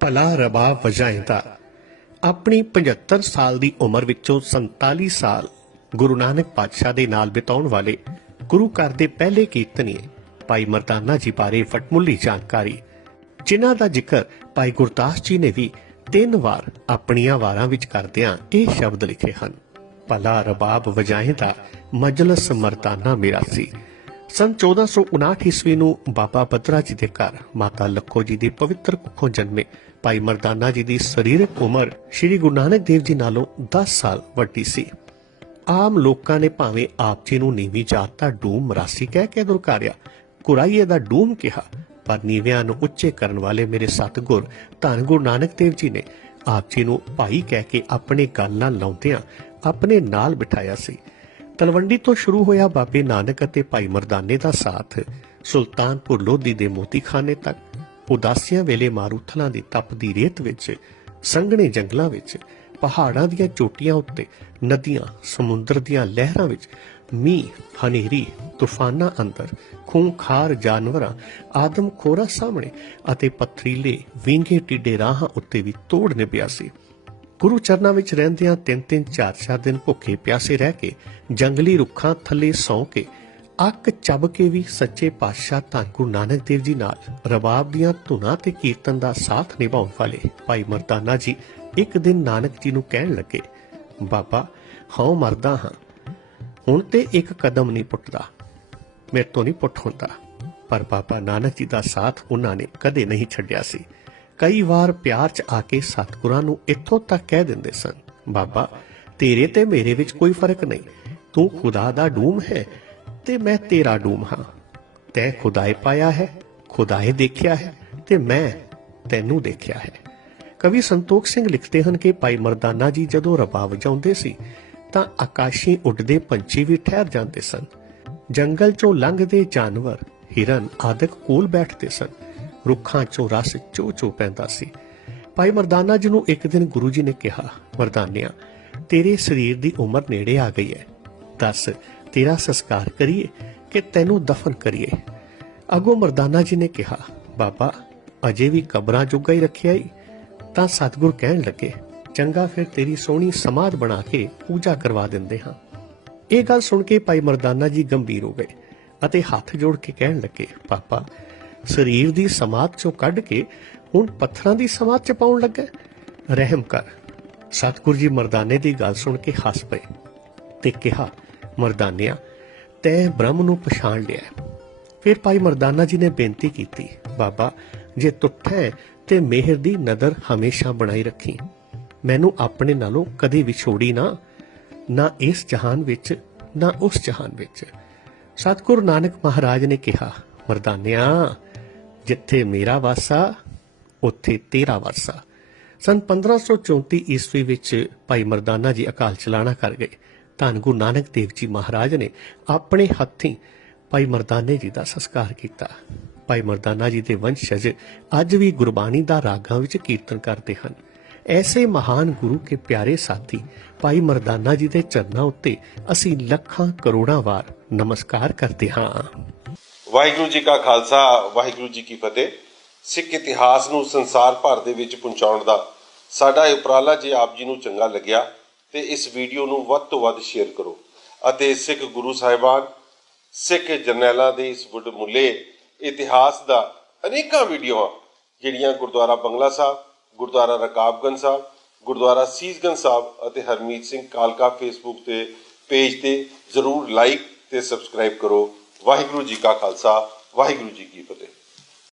ਭਲਾ ਰਬਾ ਵਜਾਇੰਦਾ। ਆਪਣੀ 75 ਸਾਲ ਦੀ ਉਮਰ ਵਿੱਚੋਂ 47 ਸਾਲ ਗੁਰੂ ਨਾਨਕ ਪਾਤਸ਼ਾਹ ਦੇ ਨਾਲ ਬਿਤਾਉਣ ਵਾਲੇ ਗੁਰੂ ਘਰ ਦੇ ਪਹਿਲੇ ਕੀਰਤਨੀਏ ਭਾਈ ਮਰਦਾਨਾ ਜੀ ਬਾਰੇ ਵਟਮੁੱਲੀ ਜਾਣਕਾਰੀ, ਜਿਨ੍ਹਾਂ ਦਾ ਜ਼ਿਕਰ ਭਾਈ ਗੁਰਦਾਸ ਜੀ ਨੇ ਵੀ ਤਿੰਨ ਵਾਰ ਆਪਣੀਆਂ ਵਾਰਾਂ ਵਿੱਚ ਕਰਦਿਆਂ ਇਹ ਸ਼ਬਦ ਲਿਖੇ ਹਨ। ਭਲਾ ਰਬਾਬ ਵਜਾਇੰਦਾ ਮਜਲਸ ਮਰਦਾਨਾ ਮੇਰਾ ਸੀ। ਸਨ 1459 ਈਸਵੀ ਨੂੰ ਬਾਬਾ ਬਦਰਾ ਜੀ ਦੇ ਘਰ ਮਾਤਾ ਲੱਖੋ ਜੀ ਦੇ ਪਵਿੱਤਰ ਕੁੱਖੋਂ ਜਨਮੇ ਭਾਈ ਮਰਦਾਨਾ ਜੀ ਦੀ ਸਰੀਰਕ ਉਮਰ ਸ੍ਰੀ ਗੁਰੂ ਨਾਨਕ ਦੇਵ ਜੀ ਨਾਲੋਂ 10 ਸਾਲ ਵੱਡੀ ਸੀ। ਆਮ ਲੋਕਾਂ ਨੇ ਭਾਵੇਂ ਆਪ ਜੀ ਨੂੰ ਨੀਵੀਂ ਜਾਤ ਦਾ ਡੂਮ ਮਰਾਸੀ ਕਹਿ ਕੇ ਦੁਰਕਾਰਿਆ, ਕੁਰਾਈਏ ਦਾ ਡੂਮ ਕਿਹਾ, ਪਰ ਨੀਵਿਆਂ ਨੂੰ ਉੱਚੇ ਕਰਨ ਵਾਲੇ ਮੇਰੇ ਸਤਿਗੁਰ ਧੰਨ ਗੁਰੂ ਨਾਨਕ ਦੇਵ ਜੀ ਨੇ ਆਪ ਜੀ ਨੂੰ ਭਾਈ ਕਹਿ ਕੇ ਆਪਣੇ ਗੱਲ ਨਾਲ ਲਾਉਂਦਿਆਂ ਆਪਣੇ ਨਾਲ ਬਿਠਾਇਆ ਸੀ। ਤਲਵੰਡੀ ਤੋਂ ਸ਼ੁਰੂ ਹੋਇਆ ਬਾਬੇ ਨਾਨਕ ਅਤੇ ਭਾਈ ਮਰਦਾਨੇ ਦਾ ਸਾਥ ਸੁਲਤਾਨਪੁਰ ਲੋਧੀ ਦੇ ਮੋਤੀਖਾਨੇ ਤੱਕ ਉਦਾਸੀਆਂ ਵੇਲੇ ਮਾਰੂਥਲਾਂ ਦੀ ਤਪਦੀ ਰੇਤ ਵਿੱਚ, ਸੰਘਣੇ ਜੰਗਲਾਂ ਵਿੱਚ, ਪਹਾੜਾਂ ਦੀਆਂ ਚੋਟੀਆਂ ਉੱਤੇ, ਨਦੀਆਂ, ਸਮੁੰਦਰ ਦੀਆਂ ਲਹਿਰਾਂ ਵਿੱਚ, ਮੀਂਹ, ਹਨੇਰੀ, ਤੂਫਾਨਾਂ ਅੰਦਰ, ਖੂੰਖਾਰ ਜਾਨਵਰਾਂ, ਆਦਮਖੋਰਾਂ ਸਾਹਮਣੇ ਅਤੇ ਪਥਰੀਲੇ ਵਿੰਗੇ ਟਿੱਡੇ ਰਾਹਾਂ ਉੱਤੇ ਵੀ ਤੋੜ ਨਿਭਿਆ ਸੀ। ਗੁਰੂ ਚਰਨਾਂ ਵਿੱਚ ਰਹਿੰਦਿਆਂ ਤਿੰਨ ਤਿੰਨ ਚਾਰ ਚਾਰ ਦਿਨ ਭੁੱਖੇ ਪਿਆਸੇ ਰਹਿ ਕੇ ਜੰਗਲੀ ਰੁੱਖਾਂ ਥੱਲੇ ਸੌਂ ਕੇ ਅੱਕ ਚੱਬ ਕੇ ਵੀ ਸੱਚੇ ਪਾਤਸ਼ਾਹ ਧੰਨ ਗੁਰੂ ਨਾਨਕ ਦੇਵ ਜੀ ਨਾਲ ਰਬਾਬ ਦੀਆਂ ਧੁਨਾਂ ਤੇ ਕੀਰਤਨ ਦਾ ਸਾਥ ਨਿਭਾਉਣ ਵਾਲੇ ਭਾਈ ਮਰਦਾਨਾ ਜੀ ਇੱਕ ਦਿਨ ਨਾਨਕ ਜੀ ਨੂੰ ਕਹਿਣ ਲੱਗੇ, ਬਾਬਾ ਹਾਂ ਮਰਦਾ ਹਾਂ। ਹੁਣ ਤੇ ਇੱਕ ਕਦਮ ਨਹੀਂ ਪੁੱਟਦਾ। ਮੇਰੇ ਤੋਂ ਨਹੀਂ ਪੁੱਟ ਹੁੰਦਾ। ਪਰ ਬਾਬਾ ਨਾਨਕ ਜੀ ਦਾ ਸਾਥ ਉਹਨਾਂ ਨੇ ਕਦੇ ਨਹੀਂ ਛੱਡਿਆ ਸੀ। ਕਈ ਵਾਰ ਪਿਆਰ 'ਚ ਆ ਕੇ ਸਤਿਗੁਰਾਂ ਨੂੰ ਇੱਥੋਂ ਤੱਕ ਕਹਿ ਦਿੰਦੇ ਸਨ, ਬਾਬਾ, ਤੇਰੇ ਤੇ ਮੇਰੇ ਵਿੱਚ ਕੋਈ ਫ਼ਰਕ ਨਹੀਂ। ਤੂੰ ਖੁਦਾ ਦਾ ਡੂਮ ਹੈ। ਤੇ ਮੈਂ ਤੇਰਾ ਡੂਮ ਹਾਂ। ਤੈ ਖੁਦਾਏ ਪਾਇਆ ਹੈ ਖੁਦਾਏ ਦੇਖਿਆ ਹੈ ਤੇ ਮੈਂ ਤੈਨੂੰ ਦੇਖਿਆ ਹੈ। ਕਵੀ ਸੰਤੋਖ ਸਿੰਘ ਲਿਖਦੇ ਹਨ ਕਿ ਭਾਈ ਮਰਦਾਨਾ ਜੀ ਜਦੋਂ ਰਬਾ ਵਜਾਉਂਦੇ ਸੀ, ਤਾਂ ਆਕਾਸ਼ੀ ਉੱਡਦੇ ਪੰਛੀ ਵੀ ਠਹਿਰ ਜਾਂਦੇ ਸਨ। ਜੰਗਲ ਚੋਂ ਲੰਘਦੇ ਜਾਨਵਰ, ਹਿਰਨ ਆਦਿਕ ਕੋਲ ਬੈਠਦੇ ਸਨ। ਰੁੱਖਾਂ ਚੋਂ ਰਸ ਚੋ ਚੋ ਪੈਂਦਾ ਸੀ। ਭਾਈ ਮਰਦਾਨਾ ਜੀ ਨੂੰ ਇੱਕ ਦਿਨ ਗੁਰੂ ਜੀ ਨੇ ਕਿਹਾ, ਮਰਦਾਨਿਆ, ਤੇਰੇ ਸਰੀਰ ਦੀ ਉਮਰ ਨੇੜੇ ਆ ਗਈ ਹੈ। ਦੱਸ ਤੇਰਾ ਸੰਸਕਾਰ ਕਰੀਏ ਕਿ ਤੈਨੂੰ ਦਫਨ ਕਰੀਏ। ਅਗੋ ਮਰਦਾਨਾ ਜੀ ਨੇ ਕਿਹਾ, ਬਾਬਾ, ਅਜੇ ਵੀ ਕਬਰਾਂ ਜੋਗਾ ਹੀ ਰੱਖਿਆ ਈ। ਤਾਂ ਸਤਿਗੁਰ ਕਹਿਣ ਲੱਗੇ, ਚੰਗਾ ਫਿਰ ਤੇਰੀ ਸੋਹਣੀ ਸਮਾਧ ਬਣਾ ਕੇ ਪੂਜਾ ਕਰਵਾ ਦਿੰਦੇ ਹਾਂ। ਇਹ ਗੱਲ ਸੁਣ ਕੇ ਭਾਈ ਮਰਦਾਨਾ ਜੀ ਗੰਭੀਰ ਹੋ ਗਏ ਅਤੇ ਹੱਥ ਜੋੜ ਕੇ ਕਹਿਣ ਲੱਗੇ ਪਾਪਾ ਸਰੀਰ ਦੀ ਸਮਾਧ ਚੋਂ ਕੱਢ ਕੇ ਹੁਣ ਪੱਥਰਾਂ ਦੀ ਸਮਾਧ ਚ ਪਾਉਣ ਲੱਗਾ ਰਹਿਮ ਕਰ। ਸਤਿਗੁਰ ਜੀ ਮਰਦਾਨੇ ਦੀ ਗੱਲ ਸੁਣ ਕੇ ਹੱਸ ਪਏ ਤੇ ਕਿਹਾ ਮਰਦਾਨਿਆ ਤੈ ਬ੍ਰਹਮ ਨੂੰ ਪਛਾਣ ਲਿਆ। ਫਿਰ ਭਾਈ ਮਰਦਾਨਾ ਜੀ ਨੇ ਬੇਨਤੀ ਕੀਤੀ, ਬਾਬਾ, ਜੇ ਤੁੱਠੈ ਤੇ ਮਿਹਰ ਦੀ ਨਦਰ ਹਮੇਸ਼ਾ ਬਣਾਈ ਰੱਖੀ। ਮੈਨੂੰ ਆਪਣੇ ਨਾਲੋਂ ਕਦੇ ਵਿਛੋੜੀ ਨਾ ਨਾ ਇਸ ਜਹਾਨ ਵਿੱਚ, ਨਾ ਉਸ ਜਹਾਨ ਵਿੱਚ। ਸਤਿਗੁਰੂ ਨਾਨਕ ਮਹਾਰਾਜ ਨੇ ਕਿਹਾ, ਮਰਦਾਨਿਆ, ਜਿੱਥੇ ਮੇਰਾ ਵਾਸਾ, ਉੱਥੇ ਤੇਰਾ ਵਾਸਾ। ਸਨ 1534 ਈਸਵੀ ਵਿੱਚ ਭਾਈ ਮਰਦਾਨਾ ਜੀ ਅਕਾਲ ਚਲਾਣਾ ਕਰ ਗਏ। ਧੰਨ ਗੁਰੂ ਨਾਨਕ ਦੇਵ ਜੀ ਮਹਾਰਾਜ ਨੇ ਆਪਣੇ ਹੱਥੀਂ ਭਾਈ ਮਰਦਾਨੇ ਜੀ ਦਾ ਸੰਸਕਾਰ ਕੀਤਾ। ਭਾਈ ਮਰਦਾਨਾ ਜੀ ਦੇ ਵੰਸ਼ਜ ਅੱਜ ਵੀ ਗੁਰਬਾਣੀ ਦਾ ਰਾਗਾਂ ਵਿੱਚ ਕੀਰਤਨ ਕਰਦੇ ਹਨ। ਐਸੇ ਮਹਾਨ ਗੁਰੂ ਕੇ ਪਿਆਰੇ ਸਾਥੀ ਭਾਈ ਮਰਦਾਨਾ ਜੀ ਦੇ ਚਰਨਾਂ ਉੱਤੇ ਅਸੀਂ ਲੱਖਾਂ ਕਰੋੜਾਂ ਵਾਰ ਨਮਸਕਾਰ ਕਰਦੇ ਹਾਂ। ਵਾਹਿਗੁਰੂ ਜੀ ਕਾ ਖਾਲਸਾ, ਵਾਹਿਗੁਰੂ ਜੀ ਕੀ ਫਤਿਹ। ਸਿੱਖ ਇਤਿਹਾਸ ਨੂੰ ਸੰਸਾਰ ਭਰ ਦੇ ਵਿੱਚ ਪਹੁੰਚਾਉਣ ਦਾ ਸਾਡਾ ਇਹ ਉਪਰਾਲਾ ਜੇ ਆਪ ਜੀ ਨੂੰ ਚੰਗਾ ਲੱਗਿਆ ਤੇ ਇਸ ਵੀਡੀਓ ਨੂੰ ਵੱਧ ਤੋਂ ਵੱਧ ਸ਼ੇਅਰ ਕਰੋ। ਅਤੇ ਸਿੱਖ ਗੁਰੂ ਸਾਹਿਬਾਨ, ਸਿੱਖ ਜਰਨੈਲਾਂ ਦੇ ਇਸ ਮੁੱਲੇ ਇਤਿਹਾਸ ਦਾ ਅਨੇਕਾਂ ਵੀਡੀਓਆਂ, ਜਿਹੜੀਆਂ ਗੁਰਦੁਆਰਾ ਬੰਗਲਾ ਸਾਹਿਬ, ਗੁਰਦੁਆਰਾ ਰਕਾਬਗੰਜ ਸਾਹਿਬ, ਗੁਰਦੁਆਰਾ ਸੀਸਗੰਜ ਸਾਹਿਬ ਅਤੇ ਹਰਮੀਤ ਸਿੰਘ ਕਾਲਕਾ ਫੇਸਬੁੱਕ ਤੇ ਪੇਜ ਤੇ ਜ਼ਰੂਰ ਲਾਈਕ ਤੇ ਸਬਸਕ੍ਰਾਈਬ ਕਰੋ। ਵਾਹਿਗੁਰੂ ਜੀ ਕਾ ਖਾਲਸਾ, ਵਾਹਿਗੁਰੂ ਜੀ ਕੀ ਫਤਿਹ।